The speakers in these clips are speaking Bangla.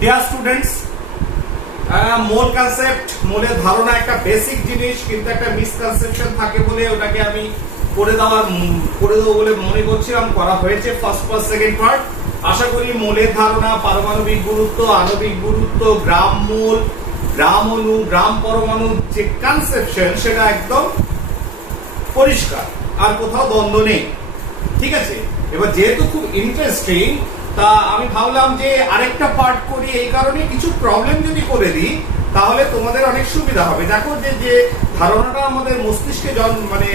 ডিয়ার স্টুডেন্টস, মোল কনসেপ্ট, মোলের ধারণা একটা বেসিক জিনিস, কিন্তু একটা মিসকনসেপশন থাকে বলে ওটাকে আমি করে দেবো বলে মনে করছিলাম। করা হয়েছে ফার্স্ট পার্ট, সেকেন্ড পার্ট। আশা করি মোলের ধারণা, পারমাণবিক গুরুত্ব, আণবিক গুরুত্ব, গ্রাম মোল, গ্রাম অণু, গ্রাম পরমাণু যে কনসেপশন সেটা একদম পরিষ্কার, আর কোথাও দ্বন্দ্ব নেই। ঠিক আছে, এবার যেহেতু খুব ইন্টারেস্টিং, তা আমি ভাবলাম যে আরেকটা পার্ট করি। এই কারণে কিছু প্রবলেম যদি করে দিই তাহলে তোমাদের অনেক সুবিধা হবে। দেখো যে ধারণাটা আমাদের মস্তিষ্কে মানে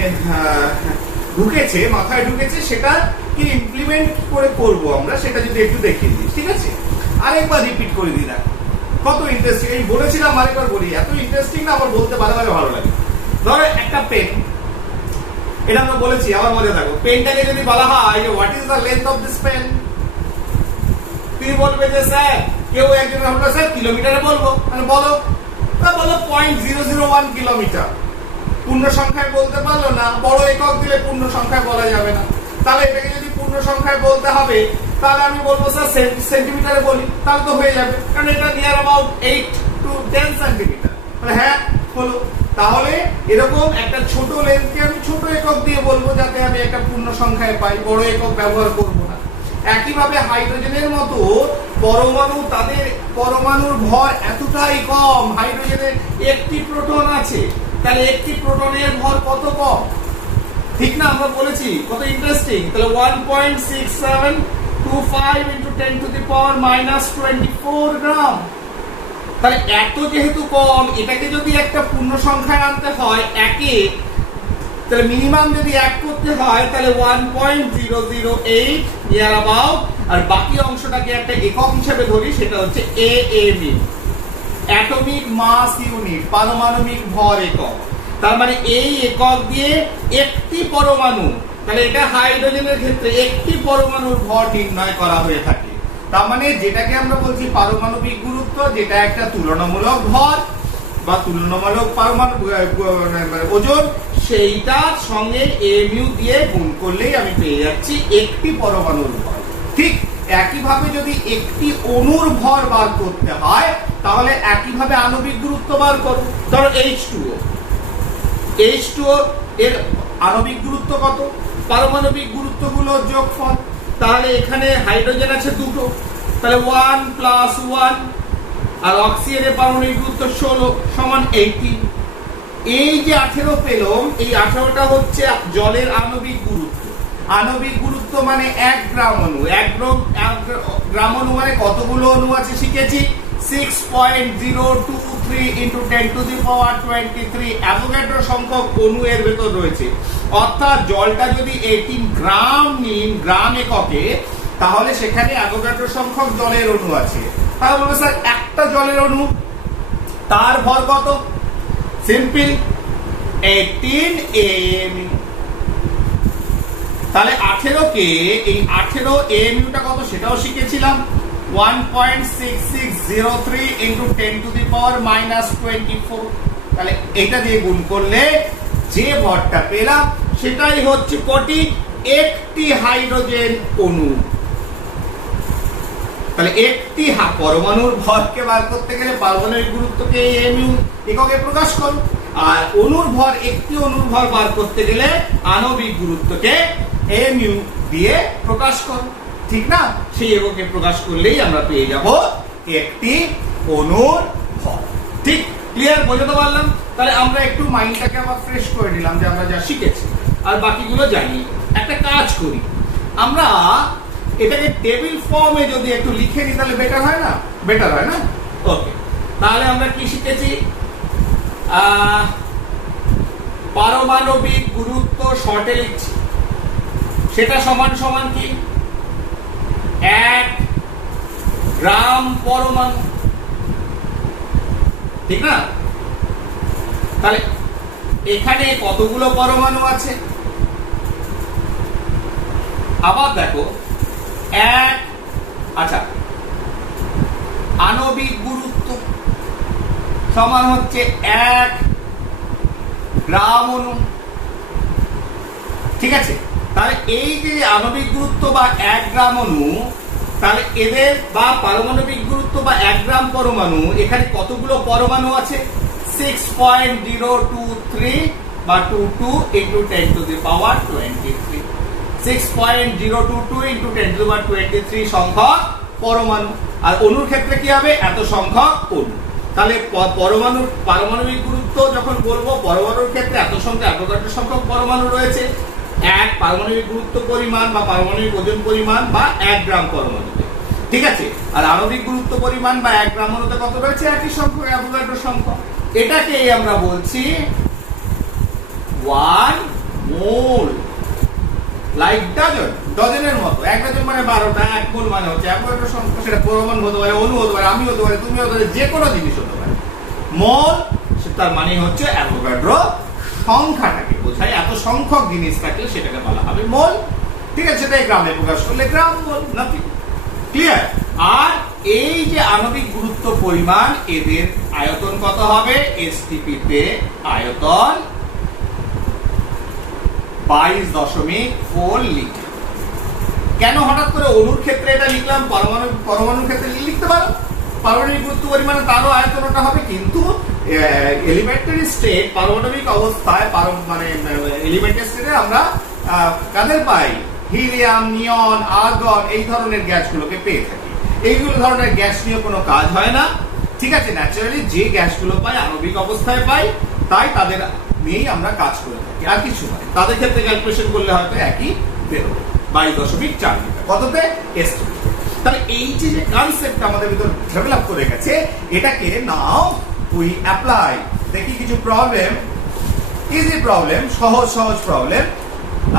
ঢুকেছে, মাথায় ঢুকেছে, সেটা কি ইমপ্লিমেন্ট করে করব আমরা, সেটা যদি একটু দেখিয়ে দিই। ঠিক আছে, আরেকবার রিপিট করে দিই। দেখো কত ইন্টারেস্টিং, এই বলেছিলাম আরেকবার বলি, এত ইন্টারেস্টিং না, আবার বলতে বারে বারে ভালো লাগে। ধরো একটা পেন, এটা আমরা বলেছি, আবার মজা থাকো। পেনটাকে যদি বলা হয় যে what is the length of this pen, তুমি বলবে যে স্যার, কেউ একজন আমরা স্যার কিলোমিটারে বলবো, মানে বলো, বলো 0.001 কিলোমিটার। পূর্ণ সংখ্যায় বলতে পারলো না, বড় একক দিলে পূর্ণ সংখ্যায় বলা যাবে না। তাহলে এটাকে যদি পূর্ণ সংখ্যায় বলতে হবে, তাহলে আমি বলবো স্যার সেন্টিমিটারে বলি, তাহলে তো হয়ে যাবে, কারণ এটা নিয়ার অ্যাবাউট 8 to 10 সেন্টিমিটার। মানে হ্যাঁ হলো। তাহলে এরকম একটা ছোট লেন্থকে আমি ছোট একক দিয়ে বলবো, যাতে আমি একটা পূর্ণ সংখ্যায় পাই, বড় একক ব্যবহার করবো না। একইভাবে হাইড্রোজেনের মতো পরমাণু, তাদের পরমাণুর ভর এতটাই কম, হাইড্রোজেনের একটি প্রোটন আছে, তাহলে একটি প্রোটনের ভর কত কম, ঠিক না? আমরা বলেছি, কত ইন্টারেস্টিং। তাহলে 1.6725 × 10⁻⁻24 গ্রাম। তাহলে এত যেহেতু কম, এটাকে যদি একটা পূর্ণ সংখ্যায় আনতে হয় একে, তাহলে মিনিমাম যদি এক করতে হয় তাহলে 1.008 নিয়ার অ্যাবাউট, আর বাকি অংশটাকে একটা একক হিসেবে ধরি, সেটা হচ্ছে AMU, অ্যাটমিক মাস ইউনিট, পারমাণবিক ভর একক। তার মানে এই একক দিয়ে একটি পরমাণু, তাহলে এটা হাইড্রোজেনের ক্ষেত্রে একটি পরমাণুর ভর নির্ণয় করা হয়ে থাকে। তার মানে যেটাকে আমরা বলছি পারমাণবিক গুরুত্ব, যেটা একটা তুলনামূলক ভর বা তুলনামূলক পরমাণু ওজন, সেইটার সঙ্গে AMU দিয়ে গুণ করলেই আমি পেয়ে যাচ্ছি একটি পরমাণুর ভর। ঠিক একইভাবে যদি একটি অণুর ভর বার করতে হয়, তাহলে একইভাবে আণবিক গুরুত্ব বার করব। ধরো H2O এর আণবিক গুরুত্ব কত, পারমাণবিক গুরুত্বগুলো যোগফল। তাহলে এখানে হাইড্রোজেন আছে দুটো, তাহলে 1 + 1, আর অক্সিজেনের পারমাণবিক গুরুত্ব 16 = 18। এই যে 18 পেলাম, এই 18টা হচ্ছে জলের আণবিক গুরুত্ব। আণবিক গুরুত্ব মানে 1 গ্রাম অণু। 1 গ্রাম অণু মানে কতগুলো অণু আছে শিখেছি, 6.023 × 10⁻23 অ্যাভোগাড্রো সংখ্যক অণু এর ভেতর রয়েছে। অর্থাৎ জলটা যদি 18 গ্রাম নিন গ্রাম এককে, তাহলে সেখানে অ্যাভোগাড্রো সংখ্যক জলের অণু আছে। তাহলে বলবো স্যার একটা জলের অণু, তার ভর কত? Simple, 18 AMU। তাহলে 18 কে, এই 18 AMU টা কত সেটাও শিখেছিলাম, 1.6603 × 10⁻⁻24। তাহলে এটা দিয়ে গুণ করলে যে ভরটা পেলাম সেটাই হচ্ছে কটি, একটি হাইড্রোজেন অণু। তাহলে একটি পরমাণুর ভরকে বার করতে গেলে পারমাণবিক গুরুত্বকে AMU এককে প্রকাশ করো, আর অণুর ভর, একটি অণুর ভর বার করতে গেলে আণবিক গুরুত্বকে AMU দিয়ে প্রকাশ করো, ঠিক না? সেই এককে প্রকাশ করলেই আমরা পেয়ে যাব একটি অণুর ভর। ঠিক ক্লিয়ার, বোঝাতে পারলাম? তাহলে আমরা একটু মাইন্ডটাকে আবার ফ্রেশ করে নিলাম যে আমরা যা শিখেছি, আর বাকিগুলো জানি। একটা কাজ করি, আমরা এটাকে টেবিল ফর্মে যদি একটু লিখে নিই তাহলে বেটার হয় না? বেটার হয় না? ওকে, তাহলে আমরা কি শিখেছি? পারমাণবিক গুরুত্ব শর্টে লিখছি, সেটা সমান সমান কি, 1 গ্রাম পরমাণু, ঠিক না? তাহলে এখানে কতগুলো পরমাণু আছে? আবার দেখো, 1, আচ্ছা, আণবিক গুরুত্ব সমান হচ্ছে 1 গ্রাম অণু, ঠিক আছে? তাহলে এই যে আণবিক গুরুত্ব বা 1 গ্রাম অণু, তাহলে এদের বা পারমাণবিক গুরুত্ব বা 1 গ্রাম পরমাণু, এখানে কতগুলো পরমাণু আছে? 6.023 বা 22 into 10 to the power 23, 6.022 into 10 to the power 23 সংখ্যক পরমাণু। আর অণুর ক্ষেত্রে কি হবে? এত সংখ্যক অণু। তাহলে পারমাণবিক গুরুত্ব যখন বলবো, পরমাণুর ক্ষেত্রে এত সংখ্যক পরমাণু রয়েছে, এক পারমাণবিক গুরুত্ব পরিমাণ বা পারমাণবিক ওজন পরিমাণ বা 1 গ্রাম পরমাণুতে, ঠিক আছে। আর আণবিক গুরুত্ব পরিমাণ বা 1 গ্রাম অণুতে কত রয়েছে? একই সংখ্যক, অ্যাভোগাড্রো সংখ্যা। এটাকেই আমরা বলছি 1 মোল, লাইক ডজন, ডজনের মতো। 1 ডজন মানে 12টা, 1 মোল মানে হচ্ছে অ্যাভোগাড্রো সংখ্যা। সেটা পরমাণু হতে পারে, অণু হতে পারে, আমি হতে পারে, তুমি হতে পারে, যে কোনো জিনিস হতে পারে। মোল তার মানে হচ্ছে অ্যাভোগাড্রো সংখ্যাটাকে বোঝায়, এত সংখ্যক জিনিস থাকলে সেটাকে বলা হবে মোল, ঠিক আছে। সেটাই গ্রামে প্রকাশ করলে গ্রাম মোল, নাথিং, ক্লিয়ার। আর এই যে আণবিক গুরুত্ব পরিমাণ, এদের আয়তন কত হবে? এসটিপি তে আয়তন 22.4 লিটার। কেন হঠাৎ করে অণুর ক্ষেত্রে এটা লিখলাম, পরমাণুর ক্ষেত্রে লিখতে পারো? পারমাণবিক গুরুত্ব পরিমাণে তারও আয়তনটা হবে, কিন্তু এলিমেন্টারি স্টেট, পারমাণবিক অবস্থায়, মানে এলিমেন্টারি স্টেটে আমরা কাদের পাই? হিলিয়াম, নিয়ন, আর্গন, এই ধরনের গ্যাসগুলোকে পেয়ে থাকি। এইগুলো ধরনের গ্যাস নিয়ে কোনো কাজ হয় না, ঠিক আছে। ন্যাচারালি যে গ্যাসগুলো পাই আণবিক অবস্থায় পাই, তাই তাদের নিয়েই আমরা কাজ করে থাকি, আর কিছু নয়। তাদের ক্ষেত্রে ক্যালকুলেশন করলে হয়তো একই বেরোবে, 22.4 লিটার। কততে? এসটিপি। তাহলে এই যে কনসেপ্ট আমাদের ভিতর ডেভেলপ করে গেছে, এটাকে নাও উই অ্যাপ্লাই। দেখি কিছু প্রবলেম, ইজি প্রবলেম, সহজ প্রবলেম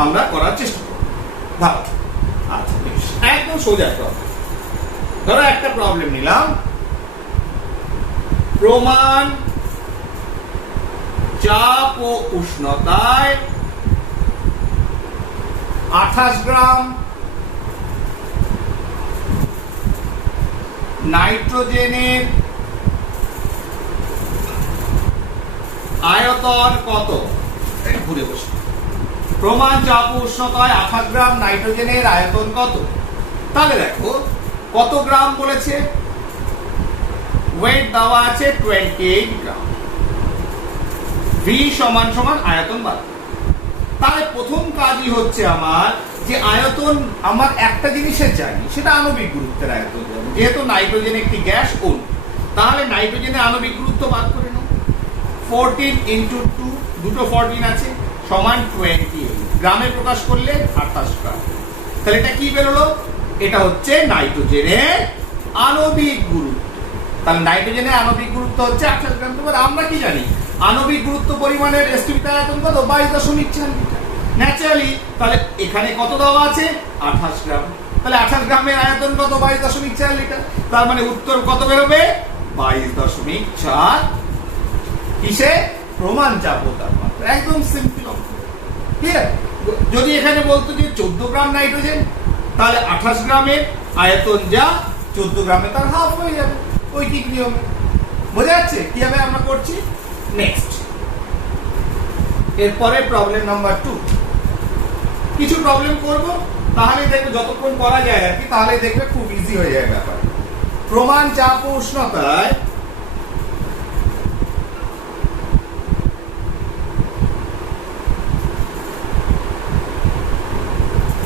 আমরা করার চেষ্টা করব। ভালো, আচ্ছা, একদম সোজা প্রবলেম। ধরো একটা প্রবলেম নিলাম, প্রমাণ চাপ ও উষ্ণতায় 28 গ্রাম নাইট্রোজেনের আয়তন কত? ঘুরে বসে, প্রমাণ চাপ ও উষ্ণতায় 28 গ্রাম নাইট্রোজেনের আয়তন কত? তাহলে দেখো কত গ্রাম বলেছে, ওয়েট দেওয়া আছে 28 গ্রাম, ভি সমান সমান আয়তন বার। তাহলে প্রথম কাজই হচ্ছে আমার যে আয়তন, আমার একটা জিনিসের জানি, সেটা আণবিক গুরুত্বের আয়তন জানি। যেহেতু নাইট্রোজেন একটি গ্যাস অণু, তাহলে নাইট্রোজেনের আণবিক গুরুত্ব বার করে নাও। 14 into 2, দুটো 14 আছে, সমান 28। গ্রামে প্রকাশ করলে 28 গ্রাম। তাহলে এটা কি বেরোলো? এটা হচ্ছে নাইট্রোজেনের আণবিক গুরুত্ব। তাহলে নাইট্রোজেনের আণবিক গুরুত্ব হচ্ছে 28 গ্রাম। তবে আমরা কি জানি? আণবিক গুরুত্ব পরিমাণের এসটিপি আয়তন কত? 22.4 লিটার। ন্যাচারালি তাহলে এখানে কত দেওয়া আছে? 28 গ্রাম। তাহলে 28 গ্রামের আয়তন কত? 22.4 লিটার। তার মানে উত্তর কত বেরোবে? 22.4। কিসে? প্রমাণ চাপ ও তাপমাত্রা। একদম সিম্পল অঙ্ক, ক্লিয়ার। যদি এখানে বলতো যে 14 গ্রাম নাইট্রোজেন, তাহলে 28 গ্রামের আয়তন যা, 14 গ্রামে তার হাফ হয়ে যাবে, ঐকিক নিয়মে। বোঝা যাচ্ছে কিভাবে আমরা করছি? নেক্সট, এরপরে প্রবলেম নাম্বার 2। কিছু প্রবলেম করব, তাহলে দেখবে যতক্ষণ করা যায় আর কি, তাহলে দেখবে খুব ইজি হয়ে যায় ব্যাপার। প্রমাণ চাপ ও উষ্ণতায়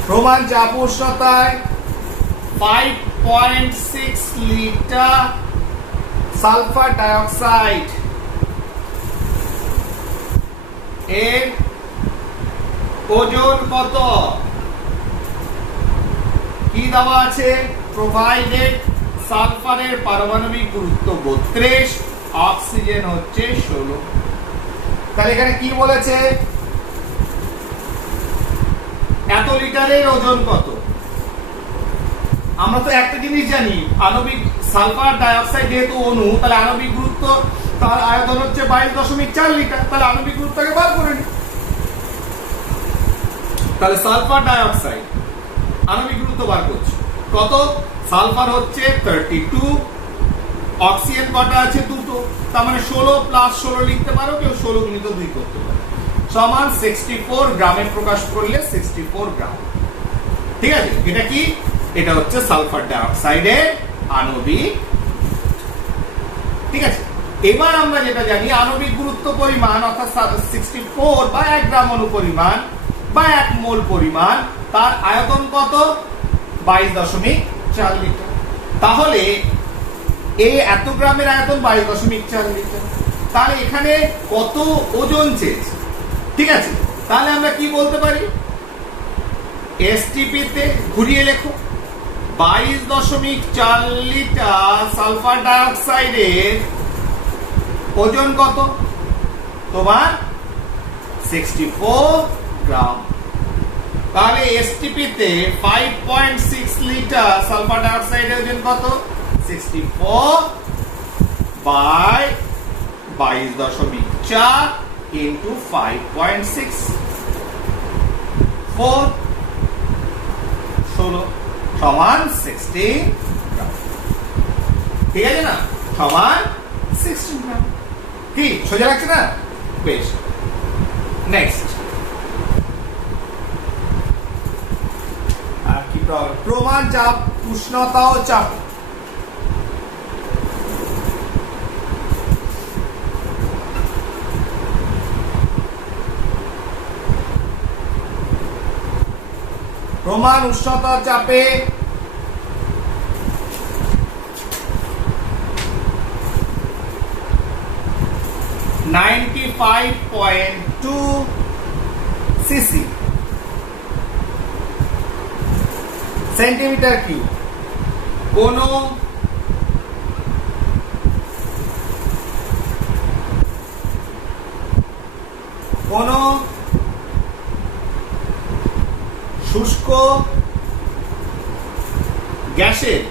প্রমাণ চাপ ও উষ্ণতায় 5.6 লিটার সালফার ডাইঅক্সাইড এর ওজন কত? কি দেওয়া আছে? প্রোভাইডেড সালফারের পারমাণবিক গুরুত্ব 32, অক্সিজেন হচ্ছে 16। তাহলে এখানে কি বলেছে? এত লিটারের ওজন কত? আমরা তো একটা জিনিস জানি, আণবিক সালফার ডাইঅক্সাইড যেহেতু অণু, তাহলে আণবিক গুরুত্ব, তার আয়তন হচ্ছে 22.4 লিটার। তাহলে আণবিক গুরুত্বকে বার করে নি। তাহলে সালফার ডাইঅক্সাইড আণবিক গুরুত্ব বার করছে কত? সালফার হচ্ছে 32, অক্সিজেন কটা আছে? দুটো। তার মানে 16 প্লাস 16 লিখতে পারো, কেউ 16 গুণিত 2 করতে পারো, সমান 64 গ্রামে প্রকাশ করলে 64 গ্রাম। ঠিক আছে, এটা কি এটা হচ্ছে সালফার ডাইঅক্সাইডের আণবিক। ঠিক আছে, এবার আমরা যেটা জানি আণবিক গুরুত্ব পরিমাণ অর্থাৎ 64 বা 1 গ্রাম অণু পরিমাণ বা 1 মোল পরিমাণ, তার আয়তন কত? 22.4 লিটার। তাহলে এই এত গ্রামের আয়তন 22.4 লিটার। তাহলে এখানে কত ওজন চেয়েছে? ঠিক আছে, তাহলে আমরা কি বলতে পারি? এসটিপি তে ঘুরিয়ে লেখো 22.4 লিটার সালফার ডাইঅক্সাইডের ওজন কত? তোমার 64 গ্রাম। তাহলে এসটিপি তে 5.6 লিটার সালফার ডাইঅক্সাইডের ওজন কত? 64 বাই 22.4 ইন্টু 5.6 16 সমান 16 গ্রাম। ঠিক আছে না? সমান 16 গ্রাম। কি সোজা লাগছে না? বেশ, নেক্সট। আর কি প্রমাণ? চাপ, উষ্ণতা ও চাপ। প্রমাণ উষ্ণতা চাপে (95.2 সিসি সেন্টিমিটার কিউব। কোন শুষ্ক গ্যাসের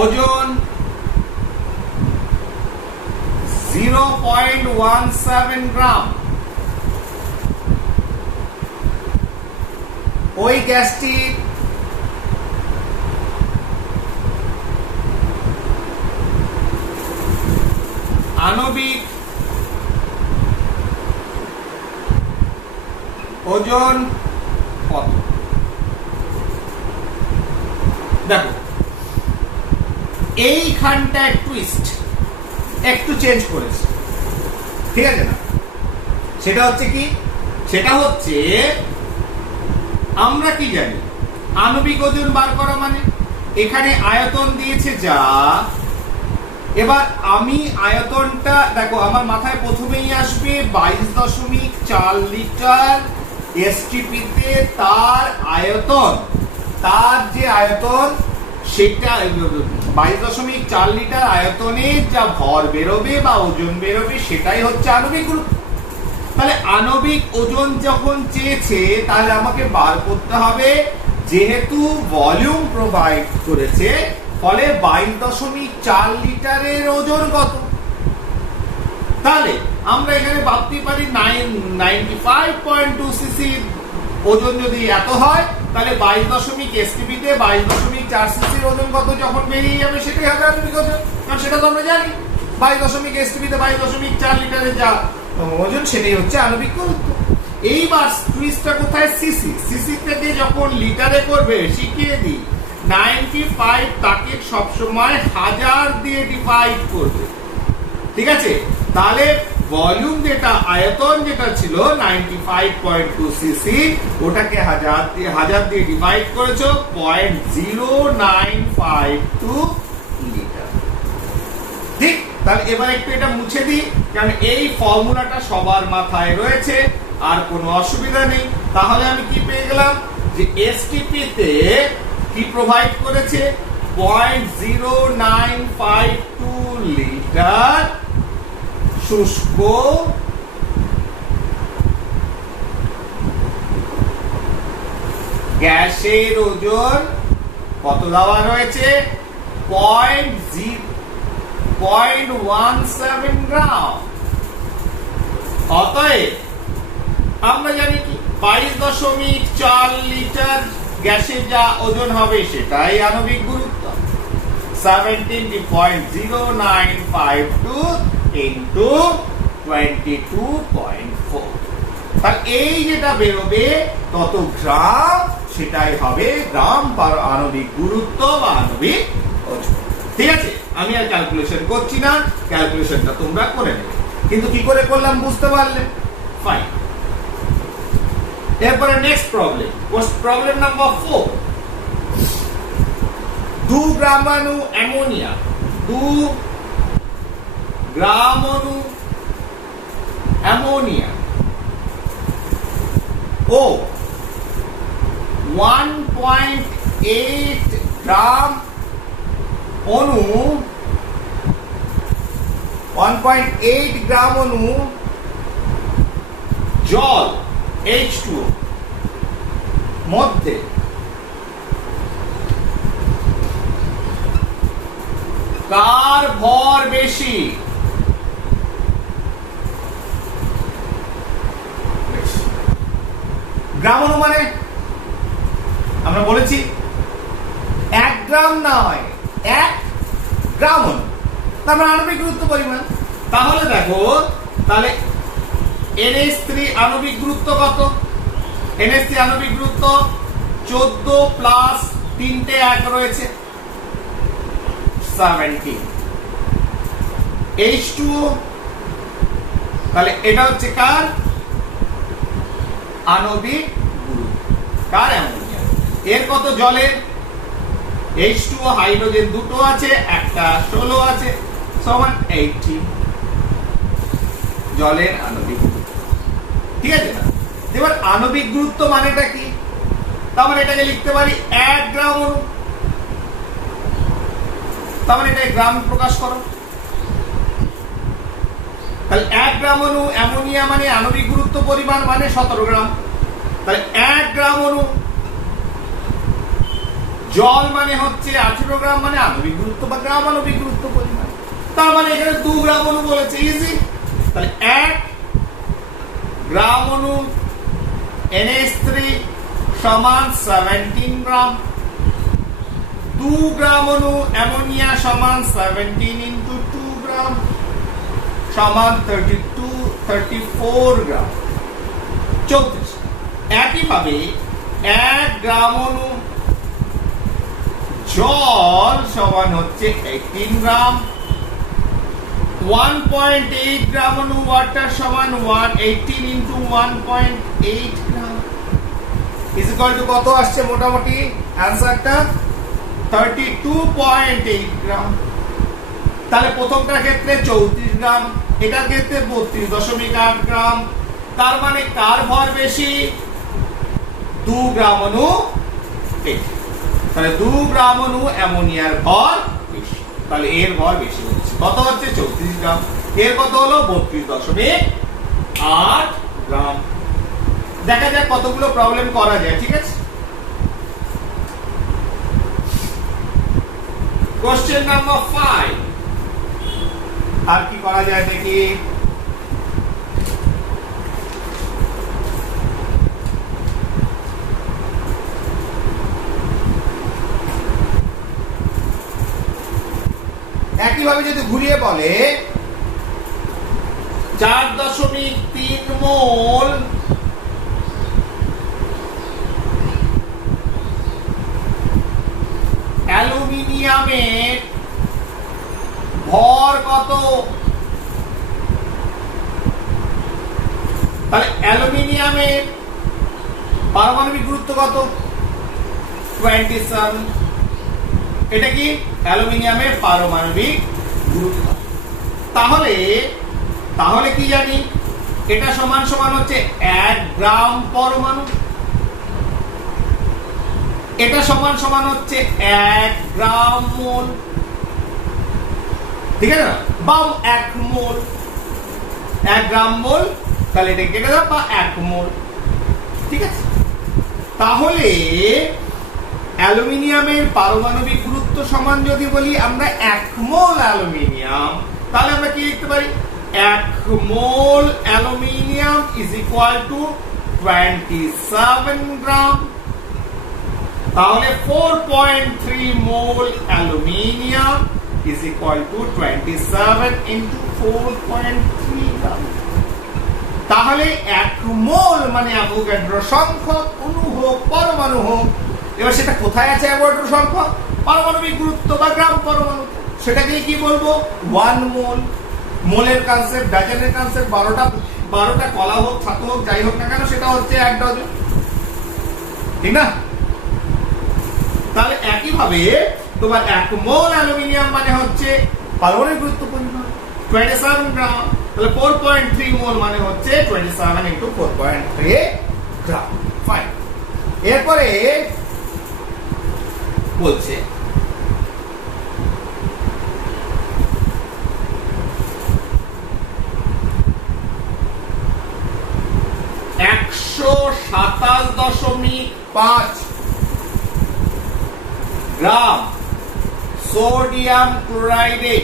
ওজন 0.17 গ্রাম, ওই গ্যাসটি আণবিক ওজন কত? দেখো এইখানটা টুইস্ট একটু চেঞ্জ করেছে। ঠিক আছে না? সেটা হচ্ছে কি? সেটা হচ্ছে আমরা কি জানি আণবিক ওজন বার করা মানে এখানে আয়তন দিয়েছে যা। এবার আমি আয়তনটা দেখো, আমার মাথায় প্রথমেই আসবে 22.4 লিটার এসটিপি তে তার আয়তন, তার যে আয়তন সেটা 22.4 লিটার আয়তনে যা ভর বেরোবে বা ওজন বেরোবে সেটাই হচ্ছে আণবিক গুরুত্ব। তাহলে আণবিক ওজন যখন চেয়েছে তাহলে আমাকে বার করতে হবে, যেহেতু ভলিউম প্রোভাইড করেছে ফলে 22.4 লিটারের ওজন কত। তাহলে আমরা এখানে ভাবতে পারি 95.2 সিসি ওজন যদি এত হয় তাহলে 22 এসটিপি তে 22.4 সিসির ওজন কত যখন বেরিয়ে যাবে সেটাই হবে আণবিক ওজন। কারণ সেটা তো আমরা জানি 22 এসটিপি তে 22.4 লিটারের যা ওজন সেটাই হচ্ছে আণবিক গুরুত্ব। এইবার টুইস্টটা কোথায়? সিসি। সিসি থেকে যখন লিটারে করবে শিখিয়ে দিই 95 তাকে সবসময় 1000 দিয়ে ডিভাইড করবে। ঠিক আছে, তাহলে ভলিউম যেটা আয়তন যেটা ছিল 95.2 সিসি ওটাকে 1000 দিয়ে ডিভাইড করেছো 0.0952 লিটার। ঠিক, তাহলে এবার একটু এটা মুছে দিই, কারণ এই ফর্মুলাটা সবার মাথায় রয়েছে আর কোনো অসুবিধা নেই। তাহলে আমি কি পেয়ে গেলাম যে এসটিপি তে কি প্রোভাইড করেছে 0.0952 লিটার শুষ্ক গ্যাসের ওজন কত দেওয়া রয়েছে? 0.17 গ্রাম। অতএব আমরা জানি কি 22.4 লিটার গ্যাসের যা ওজন হবে সেটাই আণবিক গুরুত্ব। 17.0952 into 22.4 তাহলে এই যেটা বেরোবে তত গ্রাম, সেটাই হবে গ্রাম পার আণবিক গুরুত্ব বা আণবিক ওজন। ঠিক আছে, আমি আর ক্যালকুলেশন করছি না, ক্যালকুলেশনটা তোমরা করে নেবে। কিন্তু কি করে করলাম বুঝতে পারলে? ফাইন। এরপরে নেক্সট প্রবলেম, প্রবলেম নাম্বার 4। 2 গ্রামাণু অ্যামোনিয়া, 2 গ্রামাণু অ্যামোনিয়া ও 1.8 গ্রাম অণু 1.8 গ্রাম অণু জল H2O মধ্যে কার ভর বেশি? গ্রাম অণু মানে আমরা বলেছি 1 গ্রাম নয়, 1 গ্রাম অণু, তার মানে আণবিক গুরুত্ব পরিমাণ। তাহলে দেখো, তাহলে NH3 আণবিক গুরুত্ব কত? NH3 আণবিক গুরুত্ব 14 প্লাস 3টে 1 রয়েছে 17। H2O, তাহলে এটা হচ্ছে কার আণবিক গুরুত্ব? কার? অ্যামোনিয়া। এর কত জলের? H2O হাইড্রোজেন দুটো আছে, একটা 16 আছে, সমান 80 জলের আণবিক গুরুত্ব। ঠিক আছে না? এবার আণবিক গুরুত্ব মানেটা কি? তার মানে এটাকে লিখতে পারি 1 গ্রাম অণু, তার মানে এটাকে গ্রাম প্রকাশ করো। তাহলে 1 গ্রাম অণু অ্যামোনিয়া মানে আণবিক গুরুত্ব পরিমাণ মানে 17 গ্রাম। তাহলে 1 গ্রাম অণু জল মানে হচ্ছে 18 গ্রাম, মানে আণবিক গুরুত্ব বা গ্রাম আণবিক গুরুত্ব পরিমাণ। তার মানে এখানে 2 গ্রাম অণু বলেছে, ইজি। তাহলে 1 গ্রাম অণু NH3 সমান 17 গ্রাম, 2 গ্রাম অণু অ্যামোনিয়া সমান 17 ইন্টু 2 গ্রাম সমান 34 গ্রাম 34। একইভাবে 1 গ্রাম অণু জল সমান হচ্ছে 18 গ্রাম, 1.8 গ্রাম অণু ওয়াটার সমান 18 into 1.8 gram is equal two কত আসছে মোটামুটি অ্যানসারটা? 32.8 গ্রাম। তাহলে প্রথমটার ক্ষেত্রে 34 গ্রাম, এটার ক্ষেত্রে 32.8 গ্রাম। তার মানে কার ভর বেশি? 2 গ্রাম অণু বেশি। তাহলে 2 গ্রাম অণু অ্যামোনিয়ার ভর বেশি, তাহলে এর ভর বেশি হচ্ছে। কত হচ্ছে? 34 গ্রাম। এর কত হলো? 32.8 গ্রাম। দেখা যাক কতগুলো প্রবলেম করা যায়। ঠিক আছে, কোশ্চেন নাম্বার 5। আর কি করা যায় দেখি। একইভাবে যদি ঘুরিয়ে বলে 4.3 মোল অ্যালুমিনিয়ামের ভর কত? তাহলে অ্যালুমিনিয়ামের পারমাণবিক গুরুত্ব কত? 27। এটা কি অ্যালুমিনিয়ামের পারমাণবিক গুরুত্ব। তাহলে কি জানি? এটা সমান সমান হচ্ছে 1 গ্রাম পরমাণু, এটা সমান সমান হচ্ছে 1 গ্রাম মোল। ঠিক আছে না? বা 1 মোল, 1 গ্রাম মোল, তাহলে এটা কেটে দাও, বা 1 মোল। ঠিক আছে, তাহলে অ্যালুমিনিয়ামের পারমাণবিক গুরুত্ব সমান যদি বলি আমরা 1 মোল অ্যালুমিনিয়াম, তাহলে আমরা কি লিখতে পারি? 1 mole aluminium is equal to 27 gram. তাহলে 4.3 mole aluminium is equal to 27 into 4.3 gram. তাহলে 1 মোল মানে অ্যাভোগাড্রো সংখ্যক, অণু হোক পরমাণু হোক। এবার সেটা কোথায় আছে অ্যাভোগাড্রো সংখ্যক? পারমাণবিক গুরুত্ব বা গ্রাম পরমাণু, সেটাকে কি বলবো? 1 মোল। মোলের কনসেপ্ট, ডজনের কনসেপ্ট, 12টা কলা হোক, ছাতু হোক, যাই হোক না কেন, সেটা হচ্ছে 1 ডজন, ঠিক না? তাহলে একইভাবে তোমার 1 মোল অ্যালুমিনিয়াম মানে হচ্ছে পারমাণবিক গুরুত্ব পরিমাণ 27 গ্রাম। তাহলে 4.3 মোল মানে হচ্ছে 27 ইনটু 4.3 গ্রাম। ফাইন। এরপরে বলছে (127.5 গ্রাম সোডিয়াম ক্লোরাইডে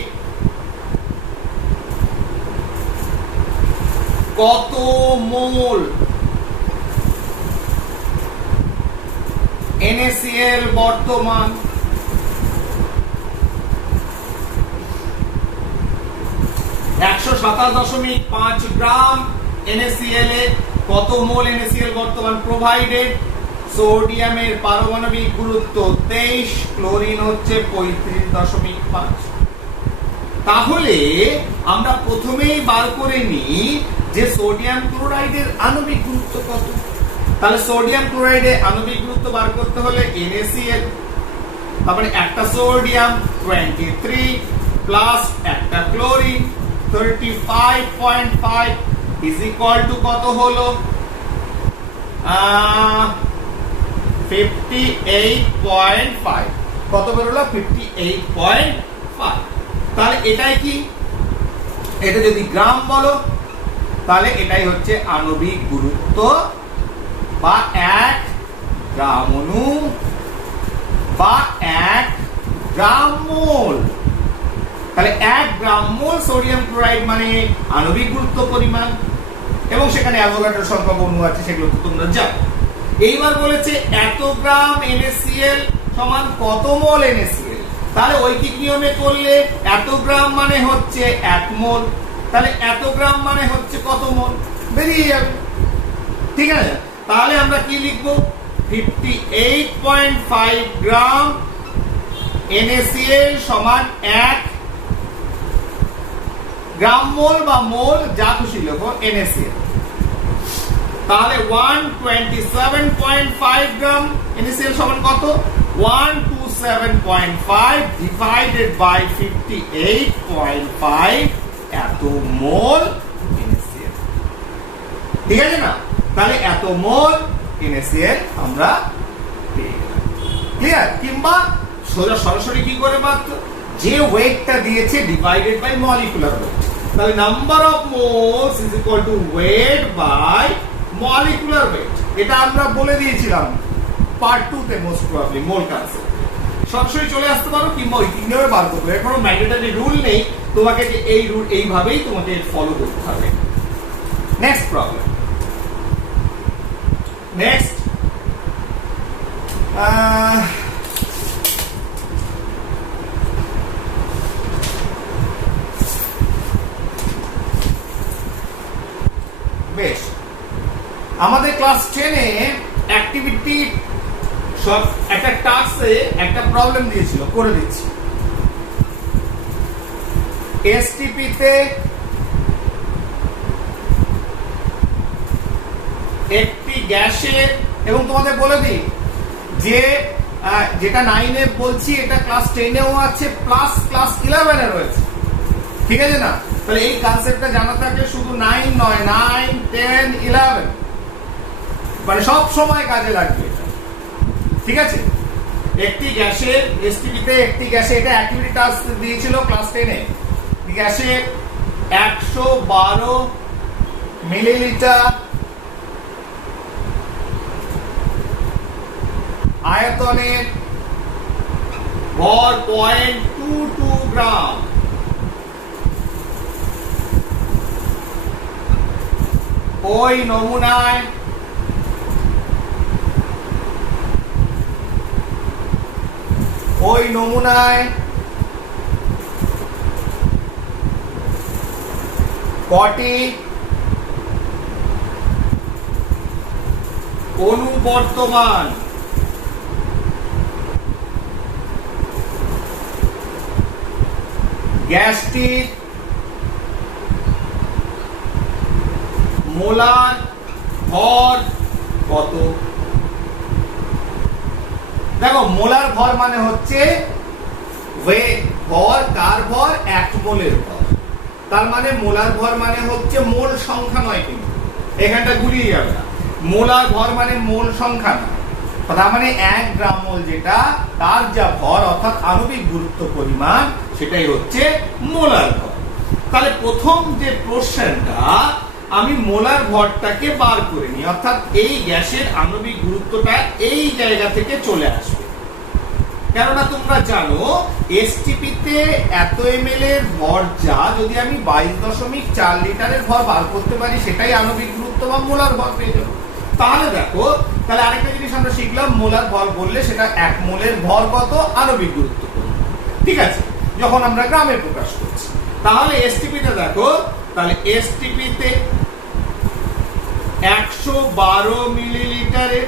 কত মোল NaCl বর্তমান? (127.5 গ্রাম NaCl এ কত মোল NaCl বর্তমান প্রোভাইডেড? সোডিয়ামের পারমাণবিক গুরুত্ব 23, ক্লোরিন হচ্ছে 35.5। তাহলে আমরা প্রথমেই বার করে নিই যে সোডিয়াম ক্লোরাইডের আণবিক গুরুত্ব কত। তাহলে সোডিয়াম ক্লোরাইডের আণবিক গুরুত্ব বার করতে হলে NaCl, তারপরে একটা সোডিয়াম 23 প্লাস একটা ক্লোরিন 35.5 ইজ ইকুয়াল টু কত হলো? 58.5। কত বেরোলো? 58.5। তাহলে এটাই কি? এটা যদি গ্রাম বলো তাহলে এটাই হচ্ছে আণবিক গুরুত্ব বা 1 গ্রাম অণু বা 1 গ্রাম মোল। তাহলে 1 গ্রাম মোল সোডিয়াম ক্লোরাইড মানে আণবিক গুরুত্ব পরিমাণ, এবং সেখানে অ্যাভোগাড্রো সংখ্যক অণু আছে, সেগুলো তো তোমরা জানো। এইবার বলেছে এত গ্রাম NaCl সমান কত মোল NaCl। তাহলে ঐকিক নিয়মে করলে এত গ্রাম মানে হচ্ছে 1 মোল, তাহলে এত গ্রাম মানে হচ্ছে কত মোল বেরিয়ে যাবে, ঠিক আছে? তাহলে আমরা কি লিখবো? 58.5 গ্রাম NaCl সমান 1 গ্রাম মোল বা মোল, যা খুশি লেখো, NaCl। তাহলে 127.5 গ্রাম NaCl সমান কত? 127.5 ডিভাইডেড বাই 58.5 এত মোল NaCl, ঠিক আছে না? তাহলে এত মোল NaCl আমরা ক্লিয়ার। কিংবা সোজা সরাসরি কি করে পাচ্ছ? যে ওয়েটটা দিয়েছে ডিভাইডেড বাই মলিকুলার ওয়েট। তাহলে number of moles is equal to weight by molecular weight. এটা আমরা বলে দিয়েছিলাম পার্ট 2 তে, মোস্ট প্রবাবলি মোল কনসেপ্ট। সরাসরি চলে আসতে পারো কিংবা ওই তিনভাবে বার করতে পারো। কোনো ম্যান্ডেটরি রুল নেই, তোমাকে যে এই রুল এইভাবেই তোমাকে ফলো করতে হবে। Next problem. নেক্সট বেশ, আমাদের ক্লাস 10 এ অ্যাক্টিভিটি সব একটা টাস্কে একটা প্রবলেম দিয়েছিল, করে দিচ্ছি। এসটিপি তে একটি গ্যাসের, এবং তোমাদের বলে দিই যে যেটা 9 এ বলছি এটা ক্লাস 10 এও আছে প্লাস ক্লাস 11 এ রয়েছে, ঠিক আছে না? তাহলে এই কনসেপ্টটা জানা থাকলে শুধু 9 নয়, 9, 10, 11 মানে সব সময় কাজে লাগবে, ঠিক আছে? একটি গ্যাসের এসটিপি তে একটি গ্যাসে, এটা অ্যাক্টিভিটি টাস্ক দিয়েছিল ক্লাস 10 এ। গ্যাসের 112 মিলিলিটার আয়তনের ভর 0.22 গ্রাম। ওই নমুনায় কটি অনুবর্তমান গ্যাসটির মোলার ভর কত? দেখো মোলার ভর মানে হচ্ছে ভর, কার ভর? এক মোলের ভর। তার মানে মোলার ভর মানে হচ্ছে মোল সংখ্যা নয়, কিন্তু এখানটা গুলিয়ে যাবে না। মোলার ভর মানে মোল সংখ্যা নয়, তার মানে 1 গ্রাম মোল যেটা, তার যা ভর অর্থাৎ আণবিক গুরুত্ব পরিমাণ, সেটাই হচ্ছে মোলার ভর। তাহলে প্রথম যে প্রশ্নটা, আমি মোলার ভরটাকে বার করে নিই, অর্থাৎ এই গ্যাসের আণবিক গুরুত্বটা এই জায়গা থেকে চলে আসবে। কেননা তোমরা জানো এসটিপি তে এত এমএল এর ভর যা, যদি আমি 22.4 লিটারের ভর বার করতে পারি, সেটাই আণবিক গুরুত্ব বা মোলার ভর পেয়ে যাবো। তাহলে দেখো, তাহলে আরেকটা জিনিস আমরা শিখলাম, মোলার ভর বললে সেটা 1 মোলের ভর কত, আণবিক গুরুত্ব কত। ঠিক আছে, যখন আমরা গ্রামে প্রকাশ করছি। তাহলে এসটিপি তে দেখো, তাহলে এসটিপি তে 112 মিলিলিটারের,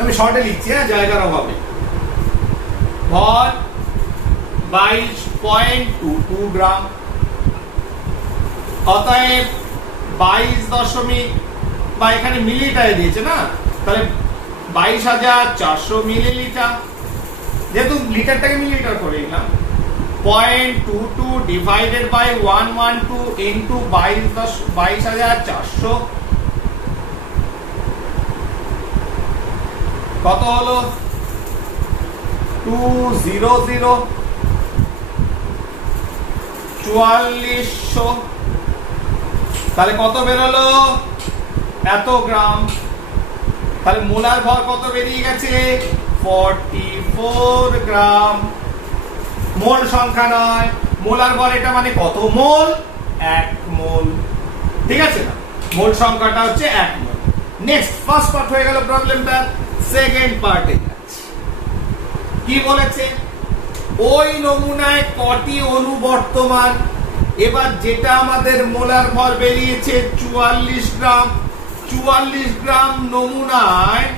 আমি শর্টে লিখছি হ্যাঁ, জায়গার অভাবে, ভর 22.22 গ্রাম। অতএব 22 বা এখানে মিলিলিটারে দিয়েছে না, তাহলে 22,400 মিলিলিটার, যেহেতু লিটারটাকে মিলিলিটার করে নিলাম, 0.22 ডিভাইডেড বাই 112 ইন্টু 22,400 কত হলো? 200 4400। তাহলে কত বেরোলো? এত গ্রাম। তাহলে মোলার ভর কত বেরিয়ে গেছে? 44 গ্রাম। মোল সংখ্যা নয়, মোলার ভর, এটা মানে কত মোল? 1 মোল। ঠিক আছে না, মোল সংখ্যাটা হচ্ছে 1 মোল। নেক্সট, ফার্স্ট পার্ট হয়ে গেল প্রবলেমটা। সেকেন্ড পার্টে যাচ্ছি। কি বলেছে? ওই নমুনায় কটি অণু বর্তমান? এবার যেটা আমাদের মোলার ভর বেরিয়েছে 44 গ্রাম, 44 গ্রাম নমুনায়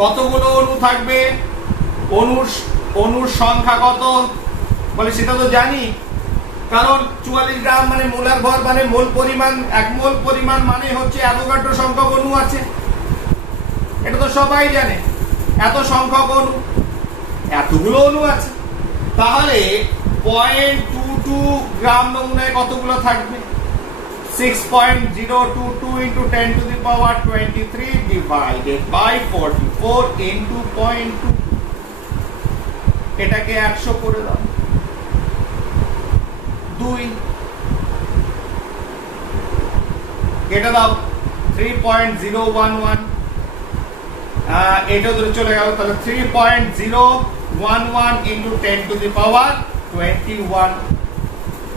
কতগুলো অণু থাকবে? অণুর সংখ্যা কত? বলে সেটা তো জানি, কারণ 44 গ্রাম মানে মোলার ভর মানে মোল পরিমাণ, 1 মোল পরিমাণ মানে হচ্ছে অ্যাভোগাড্রো সংখ্যক অণু আছে, এটা তো সবাই জানে। এত সংখ্যক অণু, এতগুলো অণু আছে, তাহলে 0.22 গ্রাম নমুনায় কতগুলো থাকবে? 6.022 into 10 to the power 23 divided by 44 into 0.22, এটাকে 100 করে দাও। 2 এটা দাও 3.011, এটা ধরে চলে গেল, তাহলে 3.011 into 10 to the power 21,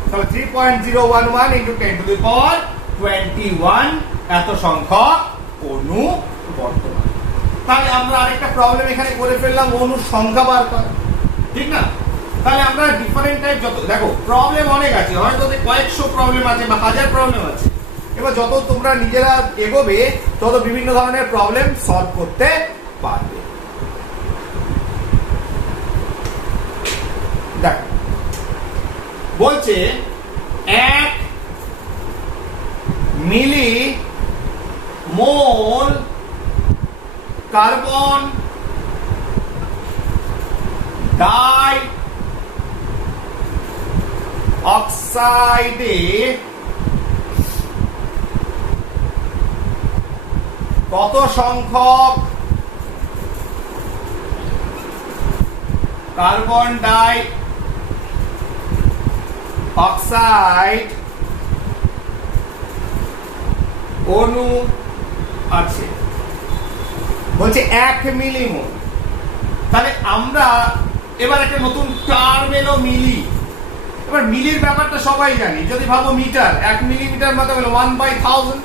তাহলে 3.011 into 10 to the power 21 এত সংখ্যক অণু বর্তমান। তাহলে আমরা আরেকটা প্রবলেম এখানে করে ফেললাম, অণুর সংখ্যা বার করা, ঠিক না? তাহলে আমরা ডিফারেন্ট টাইপ, যত দেখো প্রবলেম অনেক আছে, হয়তো কয়েকশো প্রবলেম আছে বা 1000 প্রবলেম আছে। এবার যত তোমরা নিজেরা এগোবে, তত বিভিন্ন ধরনের প্রবলেম সলভ করতে পারবে। দেখো বলছে 1 মিলি মোল কার্বন ডাই অক্সাইডে কত সংখ্যক কার্বন ডাই অক্সাইড অণু আছে? বলছে 1 মিলিমোল। তাহলে আমরা এবার একটা নতুন টার্ম এলো, মিলি। এবার মিলির ব্যাপারটা সবাই জানি, যদি ভাবো মিটার, 1 মিলিমিটার মানে হলো 1/1000,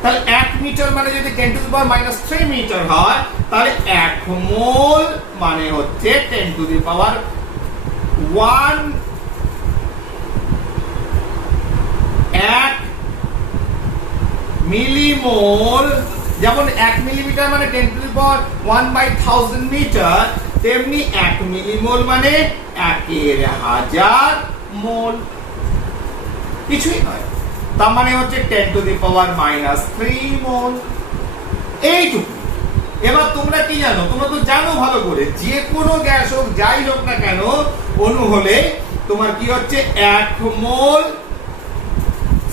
তাহলে 1 মিটার মানে যদি 10 to the power -3 মিটার হয়, তাহলে 1 মোল মানে হচ্ছে 10 to the power 1 মিলিমোল, যেমন 1 মিলিমিটার মানে 10 টু দি পাওয়ার 1/1000 মিটার, তেমনি 1 মিলিমোল মানে 1000 মোল, কিছুই নয়। তার মানে হচ্ছে 10 টু দি পাওয়ার -3 মোল, এইটুকু। এবার তোমরা কি জানো? তোমরা তো জানো ভালো করে, যে কোনো গ্যাস হোক যাই হোক না কেন, অণু হলে তোমার কি হচ্ছে 1 মোল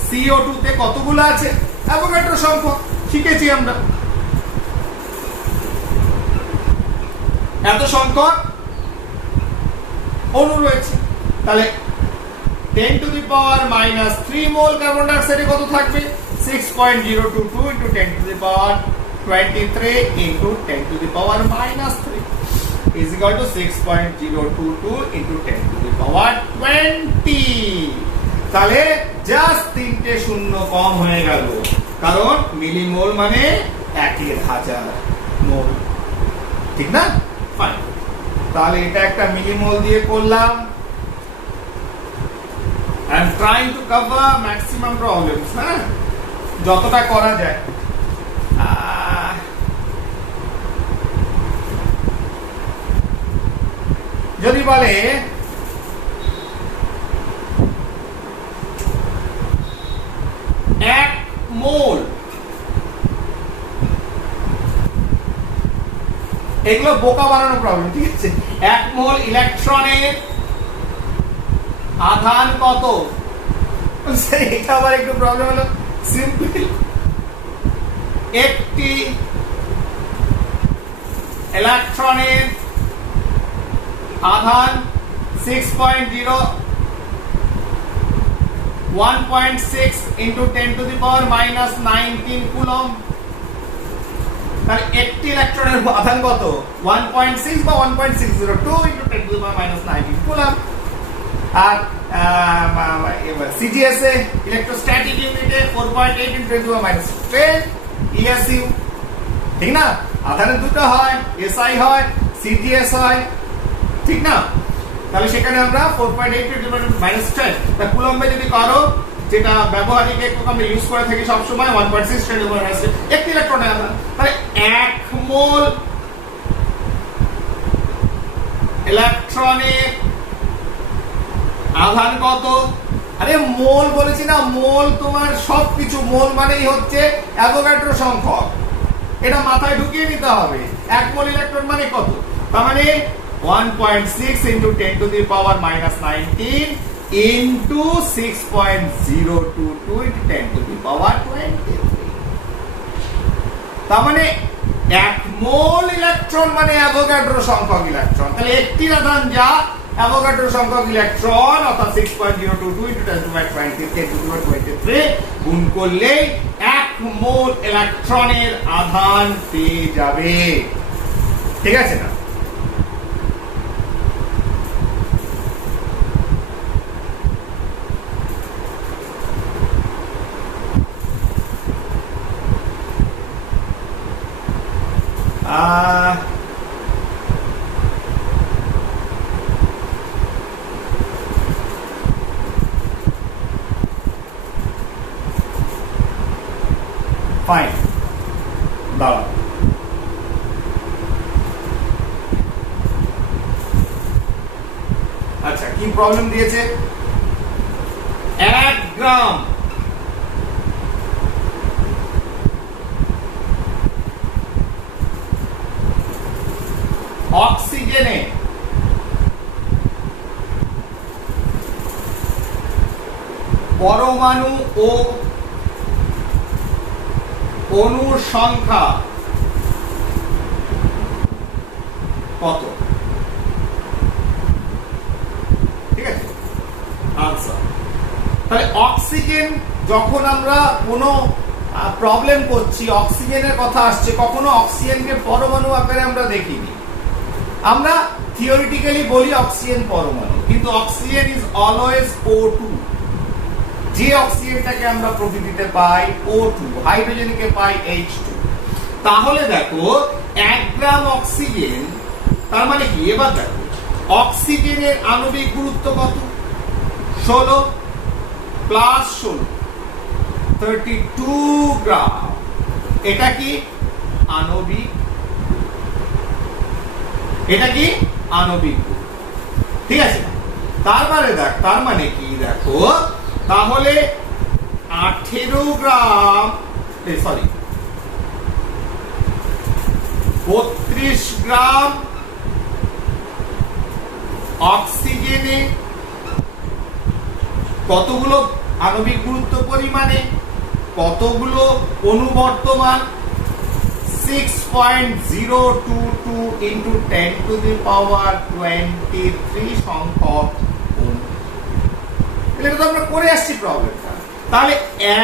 CO2 তে কতগুলো আছে? অ্যাভোগাড্রো সংখ্যক, শিখেছি আমরা। এত সংখ্যক অণু রয়েছে, তাহলে 10 to the power -3 mole carbon ডাই অক্সাইডে কত থাকবে? 6.022 into 10 to the power 23 into 10 to the power -3 is equal to 6.022 into 10 to the power 20। তাহলে জাস্ট 3টে শূন্য কম হয়ে গেল, কারণ মিলিমোল মানে 1000 মোল, ঠিক না? ফাইন, তাহলে এটা একটা মিলিমোল দিয়ে করলাম। I am trying to cover maximum problems, হ্যাঁ, যতটা করা যায়। যদি বলে 1 মোল, এগুলো বোকা বানানো প্রবলেম, ঠিক আছে? 1 মোল ইলেকট্রনের আধান কত? এটা আবার একটু প্রবলেম হলো। সিম্পল, একটি ইলেকট্রনের আধান 6.0 1.6 into 10 to the power -19 coulomb. তাহলে একটি ইলেকট্রনের আধান কত? 1.6 বা 1.602 into 10 to the power -19 coulomb. আর CGS এ ইলেকট্রোস্ট্যাটিক ইউনিটে 4.8 into 10 to the power -10 ESU, ঠিক না? আধানের দুটো হয়, SI হয়, CGS হয়, ঠিক না? তাহলে সেখানে আমরা 4.8 into 10 to the power -10, তা কুলম্বে যদি করো, যেটা ব্যবহারিক একক আমরা ইউজ করে থাকি সব সময়, 1.6 10 to the power -10 একটি ইলেকট্রনের আধান। তাহলে 1 মোল ইলেকট্রনের আধান কত? আরে মোল বলেছি না, মোল তোমার সবকিছু, মোল মানেই হচ্ছে অ্যাভোগাড্রো সংখ্যক, এটা মাথায় ঢুকিয়ে নিতে হবে। 1 মোল ইলেকট্রন মানে কত? তার মানে 1.6 into 10 to the power -19 into 6.022 into 10 to the power 23। তার মানে 1 মোল ইলেকট্রন মানে অ্যাভোগাড্রো সংখ্যক ইলেকট্রন। তাহলে একটি আধান যা অ্যাভোগাড্রো সংখ্যক ইলেকট্রন, অর্থাৎ 6.022 into 10 to the power 23 গুণ করলে 1 মোল ইলেকট্রনের আধান পেয়ে যাবে, ঠিক আছে না? ফাইন, দাঁড়াও। আচ্ছা, কি প্রবলেম দিয়েছে? 1 গ্রাম অক্সিজেনে পরমাণু ও অণুর সংখ্যা কত? ঠিক আছে, আনসার। তাহলে অক্সিজেন, যখন আমরা কোনো প্রবলেম করছি, অক্সিজেনের কথা আসছে, কখনো অক্সিজেনকে পরমাণু আকারে আমরা দেখিনি। আমরা থিওরিটিক্যালি বলি অক্সিজেন পরমাণু, কিন্তু অক্সিজেন ইজ অলওয়েজ O2। যে অক্সিজেনটাকে আমরা প্রকৃতিতে পাই O2, হাইড্রোজেনকে পাই H2। তাহলে দেখো 1 গ্রাম অক্সিজেন, তার মানে কি? এবার দেখো অক্সিজেনের আণবিক গুরুত্ব কত? 16 + 16 32 গ্রাম। এটা কি আণবিক, এটা কি আণবিক, ঠিক আছে। তার মানে কি দেখো, তাহলে 18 গ্রাম, সরি 32 গ্রাম অক্সিজেনে কতগুলো আণবিক গুরুত্ব পরিমাণে কতগুলো অণু বর্তমান? 6.022 into 10 to the power 23 সংখ্যক অণু। এটা তো আমরা করে আসছি প্রবলেমটা। তাহলে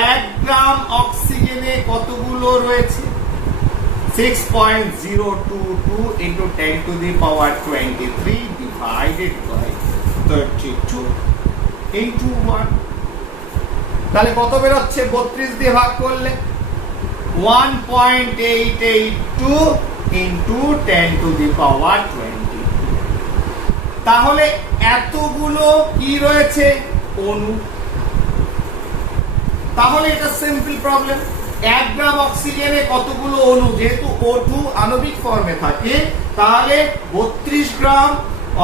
1 গ্রাম অক্সিজেনে কতগুলো রয়েছে? 6.022 into 10 to the power 23 divided by 32 into 1। তাহলে কত বের হচ্ছে? 32 দিয়ে ভাগ করলে 1.882 into 10 to the power 20। তাহলে এতগুলো কি রয়েছে? অণু। তাহলে এটা সিম্পল প্রবলেম। 1 গ্রাম অক্সিজেনে কতগুলো অণু? যেহেতু O2 আণবিক ফর্মে থাকে, তাহলে 32 গ্রাম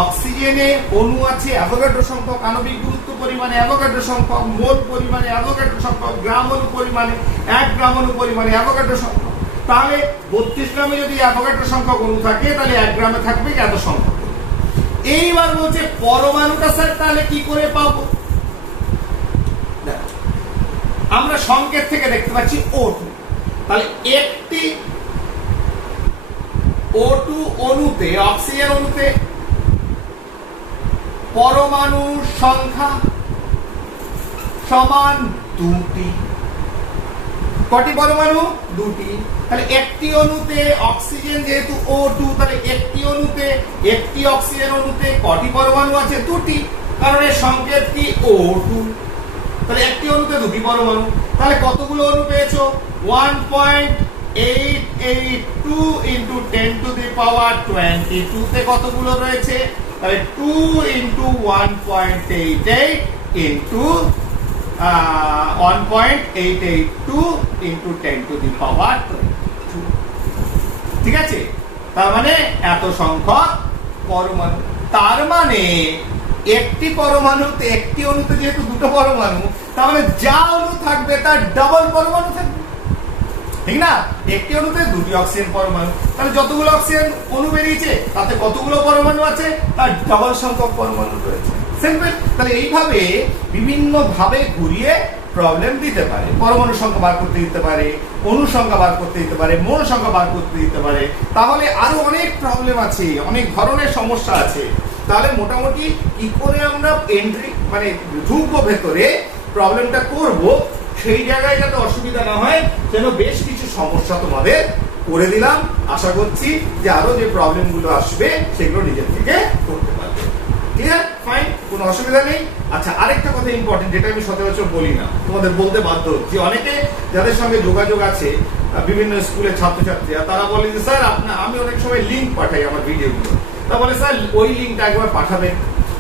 অক্সিজেনে অণু আছে অ্যাভোগাড্রো সংখ্যক, আণবিক গুরুত্ব পরিমাণে অ্যাভোগাড্রো সংখ্যক, মোল পরিমাণে অ্যাভোগাড্রো সংখ্যক, গ্রাম অণু পরিমাণে 1 গ্রাম অণু পরিমাণে অ্যাভোগাড্রো সংখ্যক। তাহলে 32 গ্রামে যদি অ্যাভোগাড্রো সংখ্যক অণু থাকে, তাহলে 1 গ্রামে থাকবে এত সংখ্যক। এইবার বলছে পরমাণুটা স্যার তাহলে কি করে পাবো? আমরা সংকেত থেকে দেখতে পাচ্ছি O2। তাহলে একটি O2 অণুতে, অক্সিজেন অণুতে পরমাণুর সংখ্যা সমান 2টি। কটি পরমাণু? 2টি। তাহলে একটি অণুতে অক্সিজেন যেহেতু O2, তাহলে একটি অণুতে, একটি অক্সিজেন অণুতে কটি পরমাণু আছে? 2টি, কারণ এর সংকেত কি? O2। তাহলে একটি অণুতে 2টি পরমাণু। তাহলে কতগুলো অণু পেয়েছো? 1.882 into 10 to the power 22 তে কতগুলো রয়েছে? তাহলে 2 into 1.88 into 1.882 into 10 to the power 22। ঠিক আছে, তার মানে এত সংখ্যক পরমাণু। তার মানে একটি পরমাণুতে, একটি অণুতে যেহেতু 2টো পরমাণু, তার মানে যা অণু থাকবে তার ডাবল পরমাণু থাকবে, ঠিক না? একটি অণুতে 2টি অক্সিজেন পরমাণু, তাহলে যতগুলো অক্সিজেন অণু বেরিয়েছে তাতে কতগুলো পরমাণু আছে? তার ডাবল সংখ্যক পরমাণু রয়েছে। সিম্পল। তাহলে এইভাবে বিভিন্ন ভাবে ঘুরিয়ে প্রবলেম দিতে পারে। পরমাণু সংখ্যা বার করতে দিতে পারে, অণু সংখ্যা বার করতে দিতে পারে, মোল সংখ্যা বার করতে দিতে পারে। তাহলে আরো অনেক প্রবলেম আছে, অনেক ধরনের সমস্যা আছে। তাহলে মোটামুটি কি করে আমরা এন্ট্রি মানে ঢুকবো ভেতরে, প্রবলেমটা করব, সেই জায়গায় যাতে অসুবিধা না হয়, যেন বেশ কিছু সমস্যা তোমাদের করে দিলাম। আশা করছি যে আরো যে প্রবলেমগুলো আসবে সেগুলো নিজের থেকে করতে পারবে। ক্লিয়ার? ফাইন, কোনো অসুবিধা নেই। আচ্ছা, আরেকটা কথা ইম্পর্টেন্ট, যেটা আমি সচরাচর বলি না, তোমাদের বলতে বাধ্য হচ্ছি। অনেকে যাদের সঙ্গে যোগাযোগ আছে, বিভিন্ন স্কুলের ছাত্রছাত্রীরা, তারা বলে যে স্যার আমি অনেক সময় লিঙ্ক পাঠাই আমার ভিডিওগুলো, তা বলে স্যার ওই লিঙ্কটা একবার পাঠাবেন।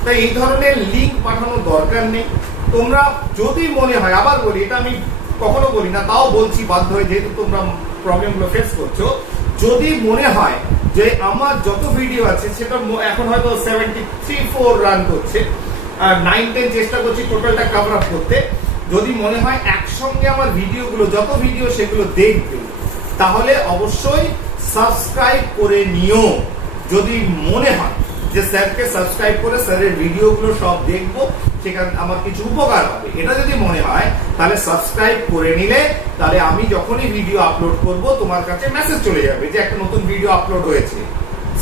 তাই এই ধরনের লিঙ্ক পাঠানোর দরকার নেই। তোমরা যদি মনে হয়, আবার বলি, এটা আমি কখনো বলি না, তাও বলছি বাধ্য হয়ে, যেহেতু তোমরা প্রবলেমগুলো ফেস করছো, যদি মনে হয় যে আমার যত ভিডিও আছে সেটা এখন হয়তো 73 রান করছে, আর 9-10 চেষ্টা করছি টোটালটা কভার আপ করতে, যদি মনে হয় একসঙ্গে আমার ভিডিওগুলো, যত ভিডিও সেগুলো দেখবে, তাহলে অবশ্যই সাবস্ক্রাইব করে নিও। যদি মনে হয় যে স্যারকে সাবস্ক্রাইব করে স্যারের ভিডিওগুলো সব দেখবো, সেখানে আমার কিছু উপকার হবে, এটা যদি মনে হয়, তাহলে সাবস্ক্রাইব করে নিলে, তাহলে আমি যখনই ভিডিও আপলোড করব তোমার কাছে মেসেজ চলে যাবে যে একটা নতুন ভিডিও আপলোড হয়েছে,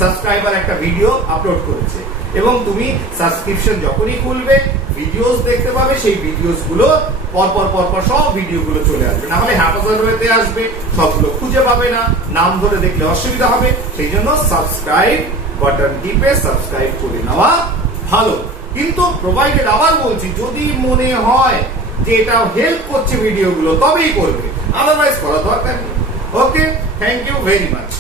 সাবস্ক্রাইবার একটা ভিডিও আপলোড করেছে, এবং তুমি সাবস্ক্রিপশন যখনই খুলবে ভিডিওস দেখতে পাবে। সেই ভিডিওস গুলো পরপর সব ভিডিওগুলো চলে আসবে, না হলে হ্যাপাজার হতে আসবে, সবগুলো খুঁজে পাবে না, নাম ধরে দেখলে অসুবিধা হবে। সেই জন্য সাবস্ক্রাইব বাটন টিপে সাবস্ক্রাইব করে নেওয়া ভালো। কিন্তু প্রোভাইডেড, আবার বলছি, যদি মনে হয় যে এটা হেল্প করছে ভিডিওগুলো, তবেই করবে, আদারওয়াইজ করা দরকার নেই। ওকে, থ্যাংক ইউ ভেরি মাচ।